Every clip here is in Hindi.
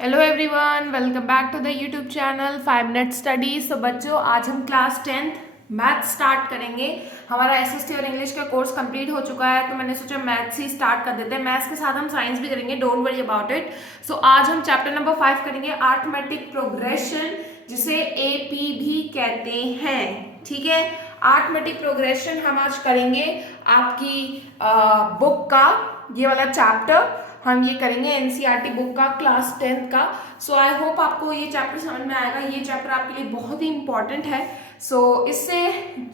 Hello everyone, welcome back to the YouTube channel 5 minute studies. तो बच्चों, आज हम क्लास 10th मैथ स्टार्ट करेंगे। हमारा एसएसटी और इंग्लिश का कोर्स कंप्लीट हो चुका है, तो मैंने सोचा मैथ्स ही स्टार्ट कर देते हैं। मैथ्स के साथ हम साइंस भी करेंगे, डोंट वरी अबाउट इट। सो आज हम चैप्टर नंबर 5 करेंगे, अरिथमेटिक प्रोग्रेशन, जिसे एपी भी कहते हैं। ठीक है, अरिथमेटिक प्रोग्रेशन हम आज करेंगे। आपकी बुक का ये वाला चैप्टर हम ये करेंगे, एनसीईआरटी बुक का, क्लास 10th का। सो आई होप आपको ये चैप्टर समझ में आएगा। ये चैप्टर आपके लिए बहुत ही इंपॉर्टेंट है। सो इससे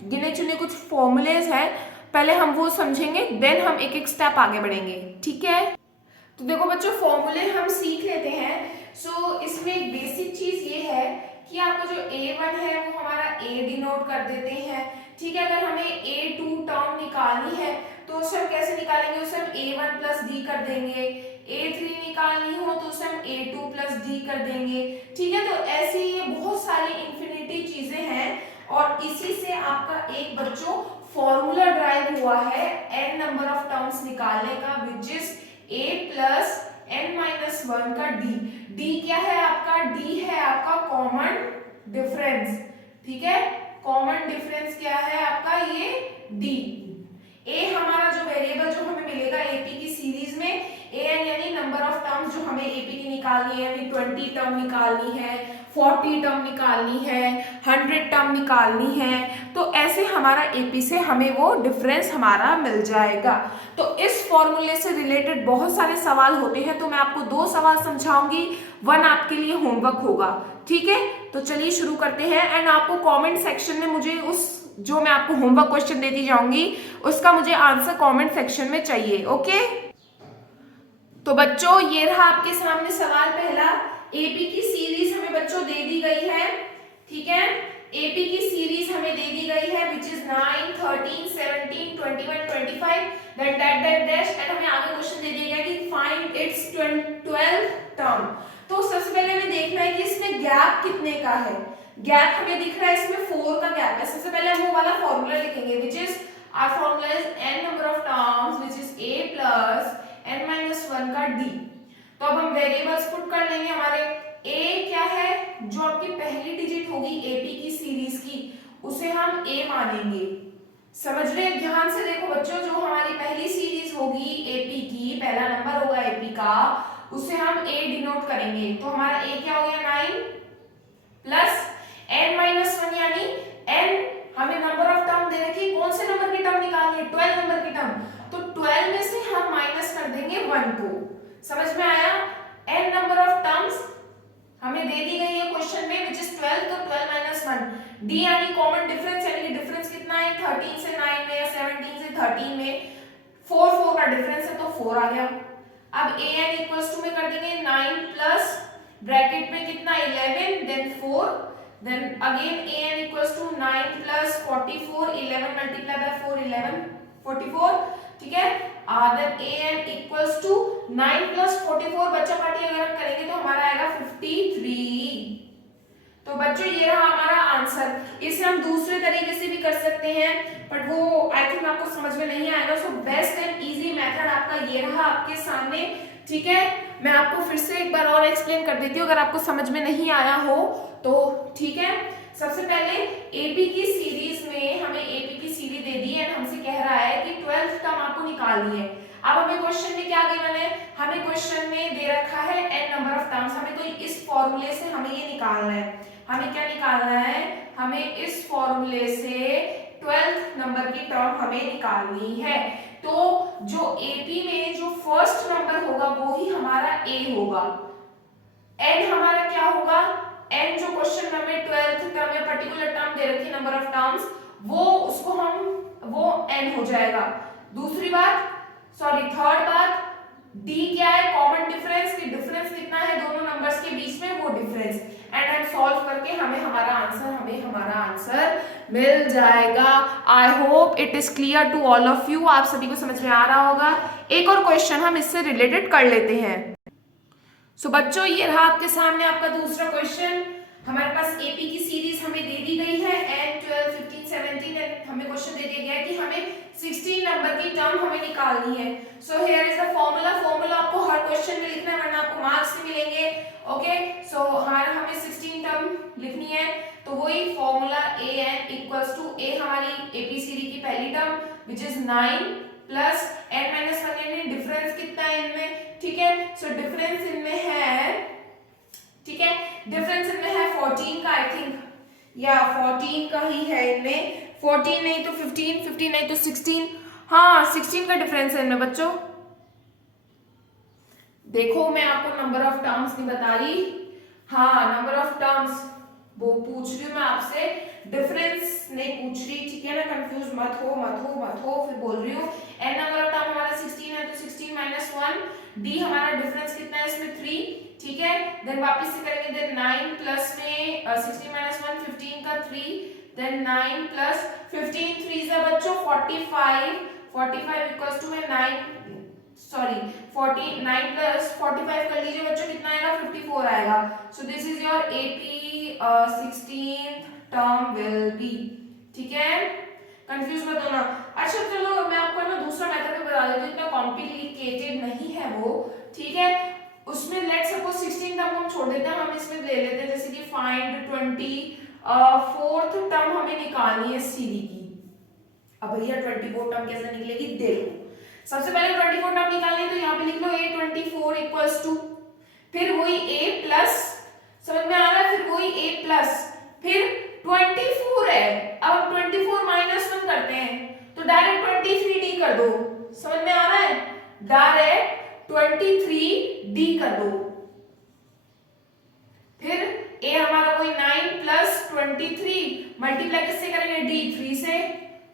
गिने चुने कुछ फॉर्मूलेज हैं, पहले हम वो समझेंगे, देन हम एक एक स्टेप आगे बढ़ेंगे। ठीक है, तो देखो बच्चों, फॉर्मूले हम सीख लेते हैं। सो इसमें एक बेसिक चीज ये है कि आपका जो A1 है वो हमारा A डिनोट कर देते हैं। ठीक है, अगर हमें A2 टर्म निकालनी है तो उसे हम कैसे निकालेंगे? उसे हम A1 प्लस डी कर देंगे। A3 निकालनी हो तो उसे हम A2 प्लस डी कर देंगे। ठीक है, तो ऐसी ये बहुत सारी इंफिनिटी चीजें हैं और इसी से आपका एक बच्चों फॉर्मूला ड्राइव हुआ है n नंबर ऑफ टर्म्स निकालने का, विच इज A प्लस n-1 का d। d क्या है आपका? d है आपका कॉमन डिफरेंस। ठीक है, कॉमन डिफरेंस क्या है आपका? ये d। a हमारा जो वेरिएबल जो हमें मिलेगा एपी की सीरीज में, an यानी नंबर ऑफ टर्म्स जो हमें एपी की निकालनी है, यानी 20 टर्म निकालनी है, 40 टर्म निकालनी है, 100 टर्म निकालनी है, तो ऐसे हमारा एपी से हमें वो डिफरेंस हमारा मिल जाएगा। तो इस फॉर्मूले से रिलेटेड बहुत सारे सवाल होते हैं, तो मैं आपको 2 सवाल समझाऊंगी, 1 आपके लिए होमवर्क होगा। ठीक है, तो चलिए शुरू करते हैं। एंड आपको कमेंट सेक्शन में मुझे उस जो मैं आपको होमवर्क क्वेश्चन देती जाऊंगी उसका मुझे आंसर कमेंट सेक्शन में चाहिए। ओके, तो बच्चों ये रहा आपके सामने सवाल पहला। एपी की सीरीज हमें बच्चों दे दी गई है। ठीक है, एपी की सीरीज हमें दे दी गई है, which is 9, 13, 17, 21, 25 that that that dash. And हमें आगे क्वेश्चन दे दिया गया कि फाइंड इट्स 12 टर्म। तो सबसे पहले हमें देखना है कि इसमें गैप कितने का है। गैप हमें दिख रहा है इसमें 4 का गैप है। सबसे पहले हम वो वाला फॉर्मूला लिखेंगे, which is our formula is n number of terms which is a plus n-1 का d। तो अब हम वेरिएबल्स पुट कर लेंगे। हमारे a क्या है? जो आपकी पहली डिजिट होगी एपी की सीरीज की, उसे हम a मानेंगे। समझ रहे? ध्यान से देखो बच्चों, जो हमारी पहली सीरीज होगी एपी की, पहला नंबर होगा एपी का, उसे हम a डिनोट करेंगे। तो हमारा a क्या हो गया? 9 प्लस n-1 यानी n हमें नंबर ऑफ टर्म दे रखी, कौन से नंबर की टर्म निकालनी है? 12 नंबर की टर्म। तो 12 में से हम माइनस कर देंगे 1 को। समझ में आया? n नंबर ऑफ टर्म्स हमें दे दी गई है क्वेश्चन में, विच इज 12, तो 12 माइनस 1। d यानी कॉमन डिफरेंस, यानी डिफरेंस कितना है? 13 से 9 में या 17 से 13 में 4 का डिफरेंस है, तो 4 आ गया। अब an इक्वल्स टू में कर देंगे 9 प्लस ब्रैकेट में कितना? 11, then 4, then again an equals to 9 plus 44, 11 multiplied by 4, 11, 44। ठीक है, then an equals to 9 plus 44 बच्चा पार्टी अगर हम करेंगे तो हमारा आएगा 53। तो बच्चों ये रहा हमारा आंसर। इसे हम दूसरे तरीके से भी कर सकते हैं, बट वो आई थिंक आपको समझ में नहीं आएगा। So best and easy method आपका ये रहा आपके सामने। ठीक है, मैं आपको फिर से एक बार और एक्सप्लेन कर देती हूँ अगर आपको समझ में नहीं आया हो तो। ठीक है, सबसे पहले एपी की सीरीज में हमें एपी की सीरीज दे दी है, हमसे कह रहा है कि 12th टर्म आपको निकालनी है। अब हमें क्वेश्चन में क्या गिवन है? हमें क्वेश्चन में दे रखा है n नंबर ऑफ टर्म्स। हमें तो इस फॉर्मूले से हमें ये निकालना है। हमें क्या निकालना है? हमें इस फॉर्मूले से 12th नंबर की टर्म हमें निकालनी है। तो जो एपी में जो फर्स्ट नंबर होगा वो ही हमारा a होगा। n हमारा क्या होगा? n जो क्वेश्चन में 12th टर्म या पर्टिकुलर टर्म दे रखी नंबर ऑफ टर्म्स, वो n हो जाएगा। दूसरी बात, सॉरी थर्ड बात, d क्या है? कॉमन डिफरेंस, की डिफरेंस कितना है दोनों नंबर्स के बीच में, वो डिफरेंस। एंड हम सॉल्व करके हमें हमारा आंसर मिल जाएगा। I hope it is clear to all of you. आप सभी को समझ में आ रहा होगा। एक और क्वेश्चन हम इससे रिलेटेड कर लेते हैं। सो बच्चों ये रहा आपके सामने आपका दूसरा क्वेश्चन। हमारे पास एपी की सीरीज हमें दे दी गई है, n 12 15 17 एंड हमें क्वेश्चन दे दिया गया है कि हमें 16 नंबर की टर्म हमें निकालनी है। So here is the formula. Formula आपको हर क्वेश्चन में लिखना है वरना आपको मार्क्स नहीं मिलेंगे। ओके, ए हमारी एबीसीडी की पहली term which is 9 plus n minus 1 यानी डिफरेंस कितना है इनमें, ठीक है। सो डिफरेंस इनमें है, ठीक है, डिफरेंस इनमें है 14 का, आई थिंक या 14 का ही है इनमें, 14 नहीं तो 15, 15 नहीं तो 16, हाँ 16 का डिफरेंस है इनमें बच्चों। देखो मैं आपको नंबर ऑफ टर्म्स नहीं बता रही, हाँ नंबर ऑफ टर्म्स वो पूछ रही हूँ मैं आपसे, डिफरेंस नहीं पूछ रही, ठीक है ना, कंफ्यूज मत हो, फिर बोल रही हूँ। एन नंबर ऑफ टर्म हमारा 16 है तो 16 माइनस 1, डी हमारा डिफरेंस कितना है इसमें 3, ठीक है। देन वापस से करेंगे, देन 9 प्लस में 16 माइनस 1 15 का 3, देन 9 प्लस 15 3 से बच्चों 45, 45 इक्वल्स टू में 9 सॉरी 49 प्लस 45 कर लीजिए बच्चों, कितना आएगा 54 आएगा। So this is your AP 16th term will be, ठीक है, कंफ्यूज मत होना। अच्छा चलो मैं आपको ना दूसरा मेथड भी बता देती हूँ, इतना कॉम्प्लिकेटेड नहीं है वो, ठीक है। उसमें लेट्स सपोज 16 टर्म हम छोड़ देते हैं, हम इसमें ले लेते हैं जैसे कि फाइंड 24th टर्म हमें निकालनी है सीडी की। अब भैया 24 टर्म कैसे निकलेगी, देखो सबसे पहले 24 टर्म निकालनी है तो यहाँ पे लिख लो a24 इक्वल्स टू, फिर वही a प्लस, समझ में आ रहा है, फिर वही a प्लस, फिर 24 है, अब 24 माइनस 1 करते हैं तो डायरेक्ट 23d कर दो, समझ में आ रहा है, डायरेक्ट 23d कर दो, फिर a हमारा वही 9 प्लस 23 मल्टीप्लाई किससे करेंगे, d 3 से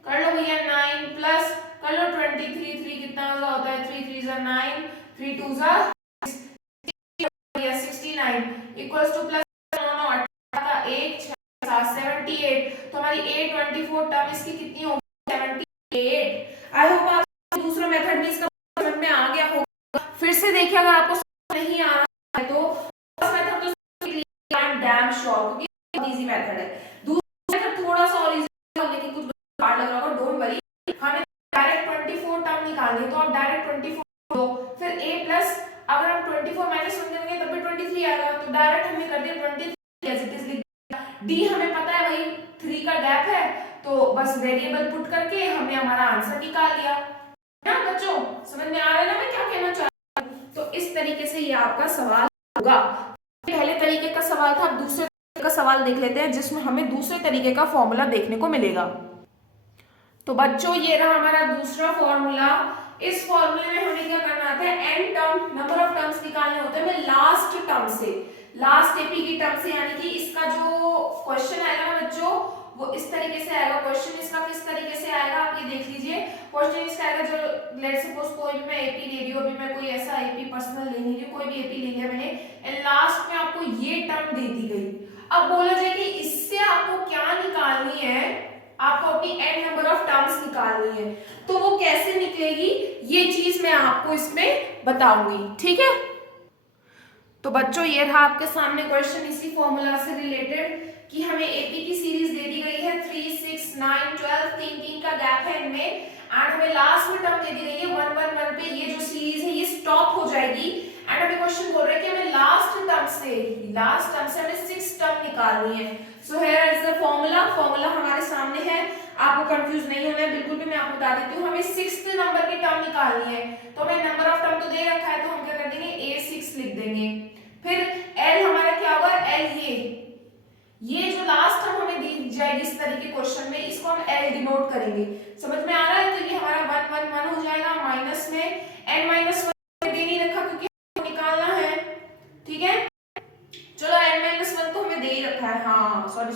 कर लो भैया, 9 प्लस कर लो 23, 3 कितना होता है, 3 3 जा 9, 3 2 जा 69 इक्वल्स टू प्लस 9 का 1 7 78, तो हमारी a24 टर्म इसकी कितनी होगी 78। आई होप आप दूसरा मेथड भी इसका समझ में आ गया होगा। फिर से देखिए अगर आपको समझ नहीं आ रहा है तो फर्स्ट मेथड तो आई एम डैम श्योर क्योंकि बहुत इजी मेथड है, दूसरा मेथड थोड़ा सा और इजी है लेकिन कुछ हार्ड लग रहा होगा, डोंट वरी। हमें डायरेक्ट 24 टर्म निकालनी है तो आप डायरेक्ट 24 दो, फिर a प्लस अगर हम 24 माइनस 1 करेंगे तब भी 23 आएगा, तो डायरेक्ट हमने कर दिया 23 एज इट इज लिख दिया। d हमें पता है भाई 3 का गैप है तो बस वेरिएबल पुट करके हमने हमारा आंसर निकाल लिया ना बच्चों, समझ में आ रहा है ना मैं क्या कहना चाह रही हूं। तो इस तरीके से ये आपका सवाल होगा। पहले तरीके का सवाल था, अब दूसरे तरीके का सवाल देख लेते हैं जिसमें हमें दूसरे तरीके का फॉर्मूला देखने को मिलेगा। तो बच्चों ये रहा हमारा दूसरा फॉर्मूला। इस फॉर्मूले में हमें क्या करना आता है, n term number of terms निकालने होते हैं, मैं लास्ट टर्म से, लास्ट एपी की टर्म से, यानी कि इसका जो क्वेश्चन आएगा ना बच्चों वो इस तरीके से आएगा। क्वेश्चन इसका किस तरीके से आएगा आप ये देख लीजिए। क्वेश्चन इसका आएगा, जो लेट्स सपोज कोई भी मैं एपी ले रही हूं, अभी मैं कोई ऐसा एपी पर्सनल ले नहीं रही हूं, कोई भी एपी ले लिया मैंने एंड लास्ट में आपको ये टर्म दे दी गई। अब बोला जाए कि इससे आपको क्या निकालनी है, आपको अपनी n नंबर ऑफ टर्म्स निकालनी है, तो वो कैसे निकलेगी ये चीज मैं आपको इसमें बताऊंगी, ठीक है। तो बच्चों ये रहा आपके सामने क्वेश्चन इसी फॉर्मूला से रिलेटेड कि हमें एपी की सीरीज दे दी गई है 3 6 9 12, 3 का गैप है इनमें एंड हमें लास्ट में टर्म दे दी गई है 1 1 1 पे, ये जो सीरीज है ये स्टॉप हो जाएगी एंड अभी क्वेश्चन बोल रहा है कि हमें लास्ट टर्म से हमें 6 टर्म निकालनी है। So here is the formula हमारे सामने है, आपको कंफ्यूज नहीं होना है बिल्कुल भी, मैं आपको बता देती हूँ। हमें 6th नंबर की टर्म निकालनी है तो हमें नंबर ऑफ टर्म तो दे रखा है तो हम क्या कर देंगे a6 लिख देंगे, फिर l हमारा क्या होगा, l ये जो लास्ट टर्म हमें दी जाएगी इस तरह के क्वेश्चन में, इसको हम l डिनोट करेंगे, समझ में आ रहा है। तो ये हमारा 1 1 1 हो जाएगा, माइनस में n माइनस 1 दे नहीं रखा क्योंकि निकालना है, ठीक है। चलो n माइनस 1 तो हमें दे ही रखा है, हाँ सॉरी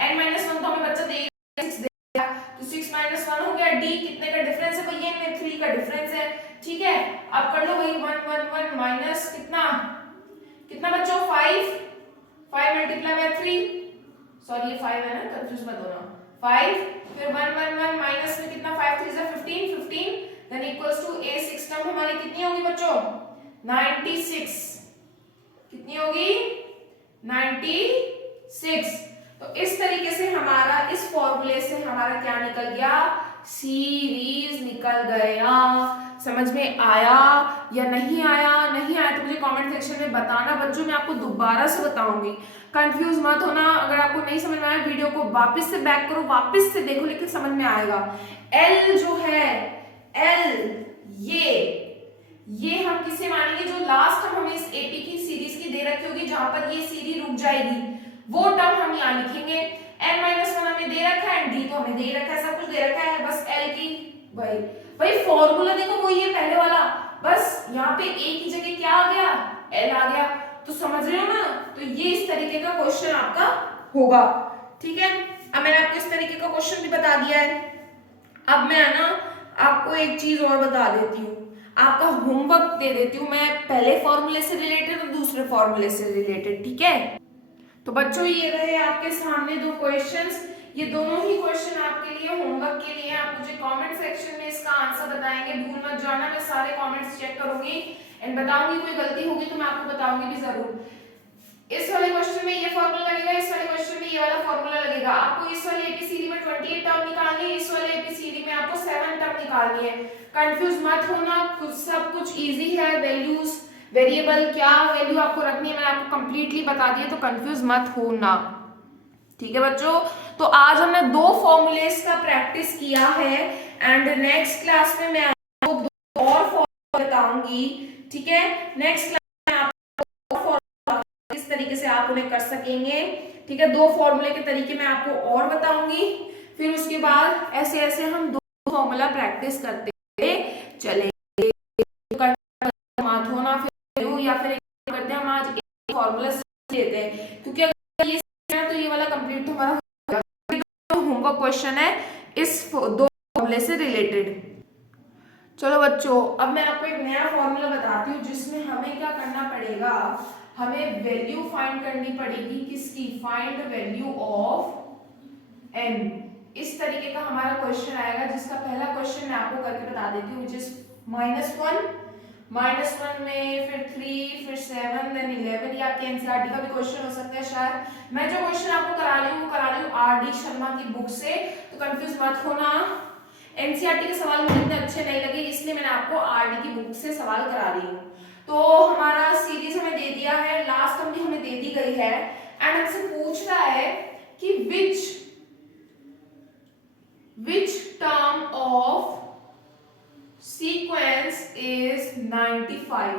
n माइनस 1 तो हमें बच्चा दे 6 देगा, तो 6 माइनस 1 हो गया। d कितने का डिफरेंस है भैया, इनमें 3 का डिफरेंस है, ठीक है। अब कर लो भाई 1 1 1 माइनस कितना बच्चों 5 मल्टीप्लाई बाय 3, सॉरी ये 5 है ना, कंफ्यूज मत होना, 5 फिर 1 1 1 माइनस में कितना 5 3 जा 15 than equals to a6 term हमारी कितनी होगी बच्चों 96, कितनी होगी 96। तो इस तरीके से हमारा इस फॉर्मूले से हमारा क्या निकल गया, सीरीज निकल गया, समझ में आया या नहीं आया? नहीं आया तो मुझे कमेंट सेक्शन में बताना बच्चों, मैं आपको दोबारा से बताऊंगी, कंफ्यूज मत होना। अगर आपको नहीं समझ में आया वीडियो को वापस से बैक करो, वापस से देखो, लेकिन समझ में आएगा। एल जो है, एल ये हम किसे मानेंगे? जो लास्ट टर्म हमें इस एपी की सीरीज की दे रखी होगी, जहां पर ये सीरीज रुक जाएगी, वो टर्म हम यहाँ लिखेंगे। n-1 हमें दे रखा है, डी तो हमें दे रखा है, सब कुछ दे रखा है, बस एल की भाई फॉर्मूला देखो वही है पहले वाला, बस यहाँ पे ए की जगह क्या आ गया? एल आ गया। तो समझ रहे हो ना? तो ये इस तरीके का क्वेश्चन आपका होगा, ठीक है। अब मैंने आपको इस तरीके का क्वेश्चन भी बता दिया है। अब मैं ना आपको एक चीज और बता देती हूँ, आपका होमवर्क दे देती हूँ मैं, पहले फॉर्मूले से रिलेटेड और दूसरे फॉर्मूले से रिलेटेड, ठीक है। तो बच्चों ये रहे आपके सामने दो क्वेश्चंस, ये दोनों ही क्वेश्चन आपके लिए होमवर्क के लिए। आप मुझे कमेंट सेक्शन में इसका आंसर बताएंगे, भूल मत जाना, मैं सारे कमेंट्स चेक करूंगी एंड बताऊंगी, कोई गलती होगी तो मैं आपको बताऊंगी भी जरूर। इस वाले क्वेश्चन में ये फॉर्मूला लगेगा, इस वाले क्वेश्चन में ये वाला फॉर्मूला लगेगा। आपको इस वाले एबीसीडी में 28 टर्म निकालनी है, इस वाले एबीसीडी में आपको 7 टर्म निकालनी है। कंफ्यूज मत होना, सब कुछ इजी है। वैल्यूज, वेरिएबल क्या वैल्यू आपको रखनी है मैंने आपको कंप्लीटली बता दिया, तो कंफ्यूज मत होना, ठीक है बच्चों। तो आज हमने दो फॉर्मूलेस का प्रैक्टिस किया है एंड नेक्स्ट क्लास में मैं आपको दो और फॉर्मूला बताऊंगी, ठीक है। नेक्स्ट क्लास में आपको फॉर्मूला किस तरीके से आप उन्हें कर सकेंगे, ठीक है। दो फॉर्मूले के तरीके मैं आपको और बताऊंगी, फिर उसके बाद ऐसे ऐसे हम दो फॉर्मूला प्रैक्टिस करते चलेंगे। मत होना फिर, या फिर करते हैं हम आज एक फॉर्मूला लेते हैं, क्योंकि अगर ये तो ये वाला कंप्लीट तो हमारा होमवर्क क्वेश्चन है इस दो फॉर्मूले से रिलेटेड। चलो बच्चों, अब मैं आपको एक नया फॉर्मूला बताती हूँ जिसमें हमें क्या करना पड़ेगा, हमें वैल्यू फाइंड करनी पड़ेगी। किसकी? Find the value of n। इस तरीके का हमारा क्वेश्चन आएगा, जिसका पहला क्वेश्चन मैं आपको करके बता देती हूँ, विच इज -1 में फिर 3 फिर 7 देन 11। ये आपके एनसीईआरटी का भी क्वेश्चन हो सकता है शायद। मैं जो क्वेश्चन आपको करा रही हूँ वो करा रही हूँ आर.डी. शर्मा की बुक से, तो कंफ्यूज मत होना। एनसीईआरटी के सवाल मुझे इतने अच्छे नहीं लगे, इसलिए मैंने आपको आर.डी. की बुक से सवाल करा रही हूँ। तो हमारा सीरीज हमें दे दिया है, लास्ट टर्म भी हमें दे दी गई है एंड हमसे पूछ रहा है कि which term of sequence is 95।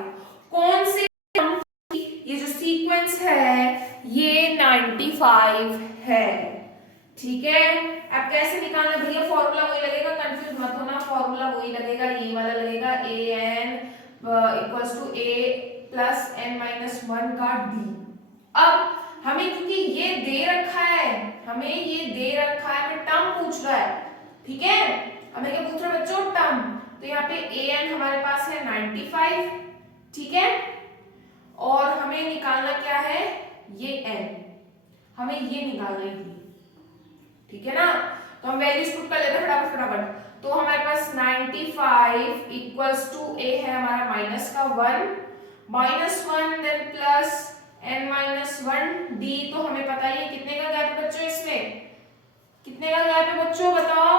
कौन से term की ये जो सीक्वेंस है ये 95 है, ठीक है। अब कैसे निकालना भैया? फॉर्मूला वही लगेगा, कंफ्यूज मत होना, फॉर्मूला वही लगेगा, ये वाला लगेगा, an equals to a plus n-1 का d। अब हमें क्योंकि ये दे रखा है, हमें ये दे रखा है, हमें टर्म पूछ रहा है, ठीक है। हमें क्या पूछ रहा है बच्चों? टर्म। तो यहाँ पे an हमारे पास है 95, ठीक है, और हमें निकालना क्या है? ये n, हमें ये निकालना है, ठीक है ना। तो हम वैल्यूज पुट कर लेते हैं फटाफट। तो हमारे पास 95 इक्वल्स टू a है हमारा माइनस का 1 देन प्लस n-1 d। तो हमें पता ही है कितने का गैप है बच्चों, इसमें कितने का गैप है बच्चों बताओ?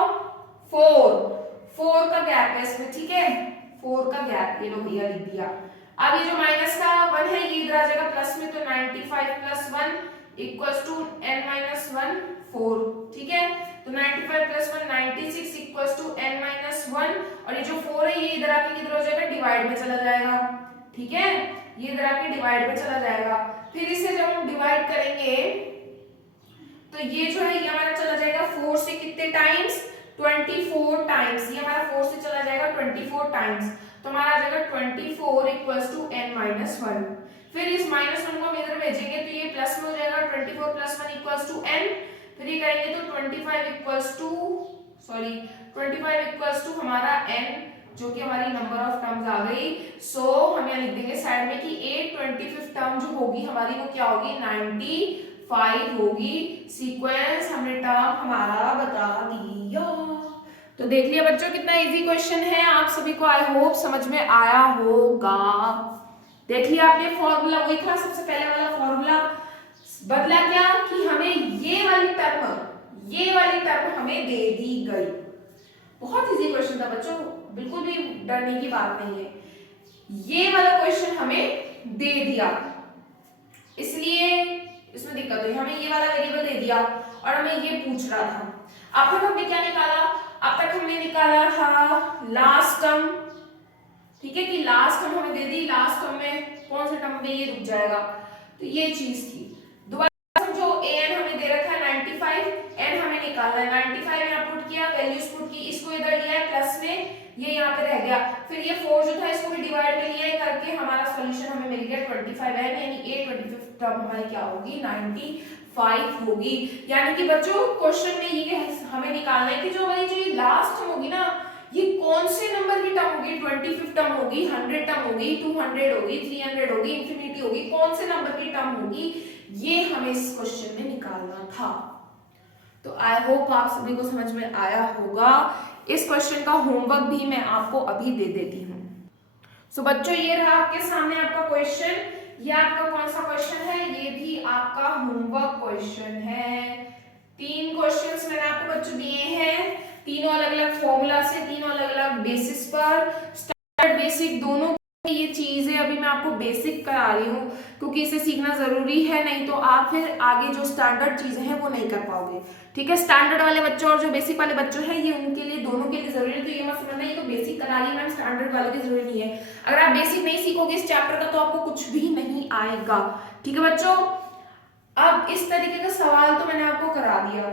4 का गैप है इसमें, ठीक है, 4 का गैप, ये लो भैया लिख दिया। अब ये जो माइनस का 1 है ये इधर आ जाएगा प्लस में, तो 95 प्लस 1 इक्वल्स टू n-1 4, ठीक है। तो 95 प्लस 1 96 इक्वल्स टू n-1, और ये जो 4 है ये इधर आके किधर हो जाएगा? डिवाइड में चला जाएगा, ठीक है, ये इधर आके डिवाइड में चला जाएगा। फिर इसे जब हम डिवाइड करेंगे तो ये जो है ये हमारा चला जाएगा 4 से कितने टाइम्स? 24 टाइम्स। ये हमारा 4 से चला जाएगा 24 टाइम्स, तो हमारा आ जाएगा 24 इक्वल्स टू n-1। फिर इस -1 को हम इधर भेजेंगे तो ये प्लस में हो जाएगा, 24 प्लस 1 इक्वल्स टू n। फिर ये करेंगे तो 25 इक्वल्स टू हमारा n, जो कि हमारी नंबर ऑफ टर्म्स आ गई। सो हम यहाँ लिख देंगे साइड में कि 25th टर्म जो होगी हमारी वो क्या होगी? 95 होगी। सीक्वेंस हमने टर्म हमारा बता दिया। तो देख लिया बच्चों कितना इजी क्वेश्चन है, आप सभी को आई होप समझ में आया होगा। देख लिया आपने, फॉर्मूला वही था सबसे पहले वाला फॉर्मूला, बदला क्या कि हमें ये वाली टर्म हमें दे दी गई। बहुत इजी क्वेश्चन था बच्चों। बिल्कुल भी डरने की बात नहीं है। ये वाला क्वेश्चन हमें दे दिया, इसलिए इसमें दिक्कत हुई। हमें ये वाला वेरिएबल दे दिया और हमें ये पूछ रहा था। अब तक हमने क्या निकाला? अब तक हमने निकाला था लास्ट टर्म, ठीक है, कि लास्ट टर्म हमें दे दी, लास्ट टर्म में कौन सा टर्म में ये रुक जाएगा, तो ये चीज थी। दोबारा समझो, an हमें दे रखा है 95, n हमें निकालना है 95, यहाँ पुट किया, वैल्यूज पुट की, इसको इधर लिया है प्लस में, ये यहाँ पे रह गया, फिर ये 4 जो था इसको भी डिवाइड में लिया है करके हमारा सॉल्यूशन हमें मिल गया 25n, यानी a 25th टर्म हमारी क्या होगी? 95 होगी। यानी कि बच्चों क्वेश्चन में ये हमें निकालना है कि जो हमारी जो लास्ट टर्म होगी ना, ये कौन से नंबर की टर्म होगी? 25 टर्म होगी, 100 टर्म होगी, 200 होगी, 300 होगी, इंफिनिटी होगी, कौन से नंबर की टर्म होगी, ये हमें इस क्वेश्चन में निकालना था। तो आई होप आप सभी को समझ में आया होगा। इस क्वेश्चन का होमवर्क भी मैं आपको अभी दे देती हूँ। सो बच्चों, ये रहा आपके सामने आपका क्वेश्चन। ये आपका कौन सा क्वेश्चन है? ये भी आपका होमवर्क क्वेश्चन है। 3 क्वेश्चंस मैंने आपको बच्चों दिए हैं, तीनों अलग अलग फॉर्मूला से, तीनों अलग अलग बेसिस पर, स्टैंडर्ड बेसिक दोनों। ये चीजें अभी मैं आपको बेसिक करा रही हूँ क्योंकि इसे सीखना जरूरी है, नहीं तो आप फिर आगे जो स्टैंडर्ड चीजें हैं वो नहीं कर पाओगे, ठीक है। स्टैंडर्ड वाले बच्चों और जो बेसिक वाले बच्चों हैं, ये उनके लिए, दोनों के लिए जरूरी है। तो ये मत समझना ये तो बेसिक करा रही है मैम, स्टैंडर्ड वाले की जरूरी नहीं है। अगर आप बेसिक नहीं सीखोगे इस चैप्टर का तो आपको कुछ भी नहीं आएगा, ठीक है बच्चों। अब इस तरीके का सवाल तो मैंने आपको करा दिया,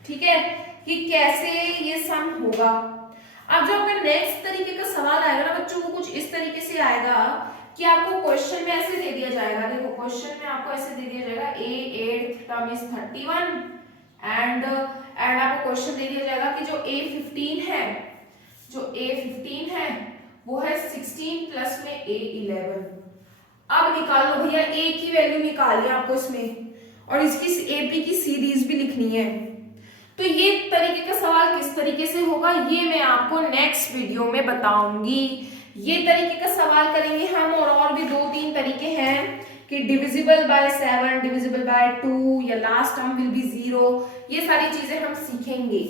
ठीक है, कि कैसे ये सम होगा। अब जो आपका नेक्स्ट तरीके का सवाल आएगा ना बच्चों, वो कुछ इस तरीके से आएगा कि आपको क्वेश्चन में ऐसे दे दिया जाएगा, देखो क्वेश्चन में आपको ऐसे दे दिया जाएगा a 8th term is 31 and आपको क्वेश्चन दे दिया जाएगा कि जो a 15 है, जो a 15 है वो है 16 प्लस में a 11। अब निकाल लो भैया, a की वैल्यू निकालिए आपको इसमें, और इसकी AP की सीरीज भी लिखनी है। तो ये तरीके का सवाल किस तरीके से होगा ये मैं आपको नेक्स्ट वीडियो में बताऊंगी। ये तरीके का सवाल करेंगे हम, और भी 2-3 तरीके हैं कि डिविजिबल बाय 7, डिविजिबल बाय 2, या लास्ट टर्म विल बी 0, ये सारी चीजें हम सीखेंगे,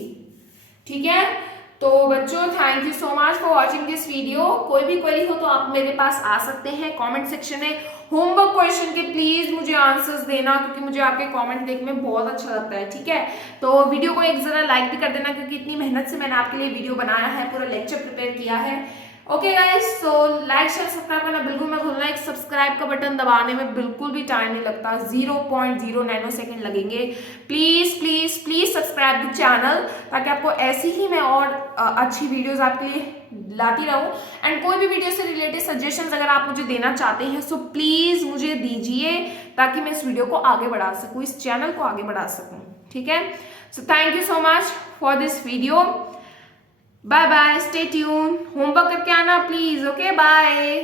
ठीक है। तो बच्चों, thank you so much for watching this video. कोई भी क्वेरी हो तो आप मेरे पास आ सकते हैं कमेंट सेक्शन में। होमवर्क क्वेश्चन के प्लीज मुझे आंसर्स देना, क्योंकि मुझे आपके कमेंट देखने में बहुत अच्छा लगता है, ठीक है। तो वीडियो को एक जरा लाइक भी कर देना, क्योंकि इतनी मेहनत से मैंने आपके लिए वीडियो बनाया है, पूरा लेक्चर प्रिपेयर किया है। Okay guys, so like share subscribe करना बिल्कुल मत भूलना। एक सब्सक्राइब का बटन दबाने में बिल्कुल भी टाइम नहीं लगता, 0.0 नैनो सेकेंड लगेंगे। Please please please subscribe the channel, ताकि आपको ऐसी ही मैं और अच्छी वीडियोस आपके लिए लाती रहूं। एंड कोई भी वीडियो से रिलेटेड सजेशंस अगर आप मुझे देना चाहते हैं सो प्लीज मुझे दीजिए, ताकि मैं इस वीडियो को आगे बढ़ा सकूं, इस चैनल को आगे बढ़ा सकूं, ठीक है। So thank you so much for this video. Bye bye, stay tune. Homework करके आना प्लीज, ओके बाय।